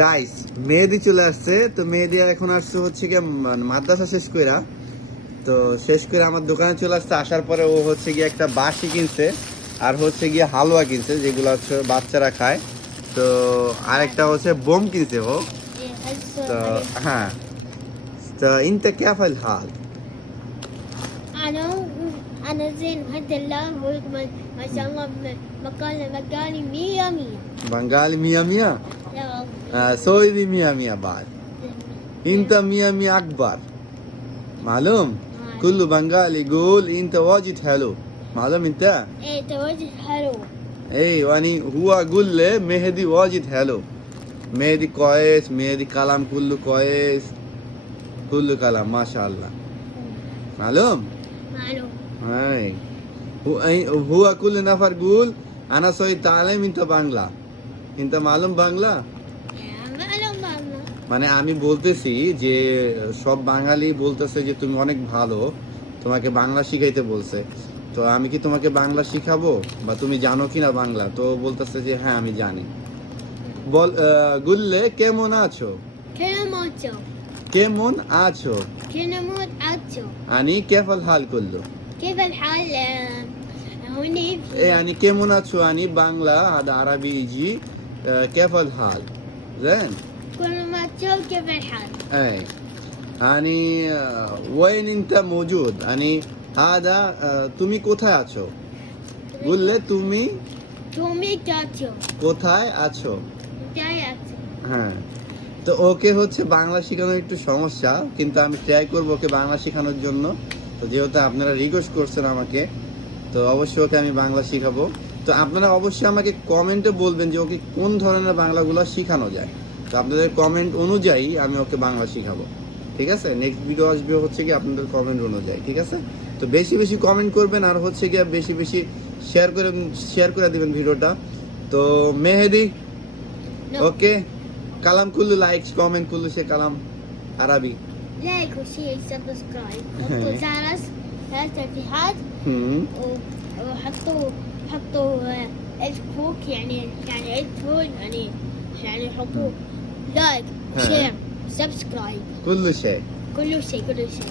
Guys মেহেদি চলে আসছে। তো মেহেদি এখন আসছে হচ্ছে গিয়ে মাদ্রাসা শেষ কইরা, তো শেষ করে আমার দোকানে চলে আসছে। আসার পরে ও হচ্ছে গিয়ে একটা বাসি কিনছে আর হচ্ছে গিয়ে হালুয়া কিনছে, যেগুলো হচ্ছে বাচ্চারা খায়। তো আরেকটা হচ্ছে বোম কিনছে ও। তো হ্যাঁ, তো ইনতে كيف الحال؟ أنا أنا زين الحمد لله. هو ما شاء الله مقالي مية مية. بنغالي مية مية؟ يا سعودي مية مية بعد. انت مية مية اكبر معلوم. كله بنغالي يقول انت واجد حلو، معلوم انت؟ إيه توجه حلو. اي يعني هو يقول لي مهدي واجد حلو، مهدي كويس، مهدي كلام كله كويس، كله كلام ما شاء الله. معلوم؟ معلوم. اي هو كل نفر يقول انا سوي تعلم انت বাংলা، انت معلوم বাংলা। معلوم معلوم. মানে আমি বলতেছি যে সব বাঙালি বলতেছে যে তুমি অনেক ভালো, তোমাকে বাংলা শিখাইতে বলছে। তো আমি কি তোমাকে বাংলা শিখাবো, বা তুমি জানো কিনা বাংলা? তো বলতেছে যে হ্যাঁ আমি জানি। বল গুল্লে কেমন আছো? كلماتو. কেমন আছো كلمات أتو. আনি কেফল হাল করলো كيف الحال؟ هوني يعني কেমন আছো আনি বাংলা هذا عربي يجي كيف الحال زين. كلماتو كيف الحال؟ اي يعني وين انت موجود يعني هذا তুমি কোথায় আছো, বললে তুমি تومي تاتو. কোথায় আছো। جاي أتو. হ্যাঁ, তো ওকে হচ্ছে বাংলা শেখানোর একটু সমস্যা, কিন্তু আমি ট্রাই করবো ওকে বাংলা শেখানোর জন্য। তো যেহেতু আপনারা রিকোয়েস্ট করছেন আমাকে, তো অবশ্যই ওকে আমি বাংলা শিখাবো। তো আপনারা অবশ্যই আমাকে কমেন্টে বলবেন যে ওকে কোন ধরনের বাংলাগুলো শেখানো যায়। তো আপনাদের কমেন্ট অনুযায়ী আমি ওকে বাংলা শিখাবো, ঠিক আছে? নেক্সট ভিডিও আসবে হচ্ছে কি আপনাদের কমেন্ট অনুযায়ী, ঠিক আছে? তো বেশি বেশি কমেন্ট করবেন আর হচ্ছে গিয়ে বেশি বেশি শেয়ার করে দিবেন ভিডিওটা। তো মেহেদি No. ওকে, কালাম কুল্লু লাইক কমেন্ট কুল্লু সে কালাম আরবি। لايك وشير سبسكرايب. حطوا جرس 3 تنبيهات. হুম وحطوا الفوق يعني الفول يعني حطوا لايك ها. شير سبسكرايب. কুল্লু সে كل شيء.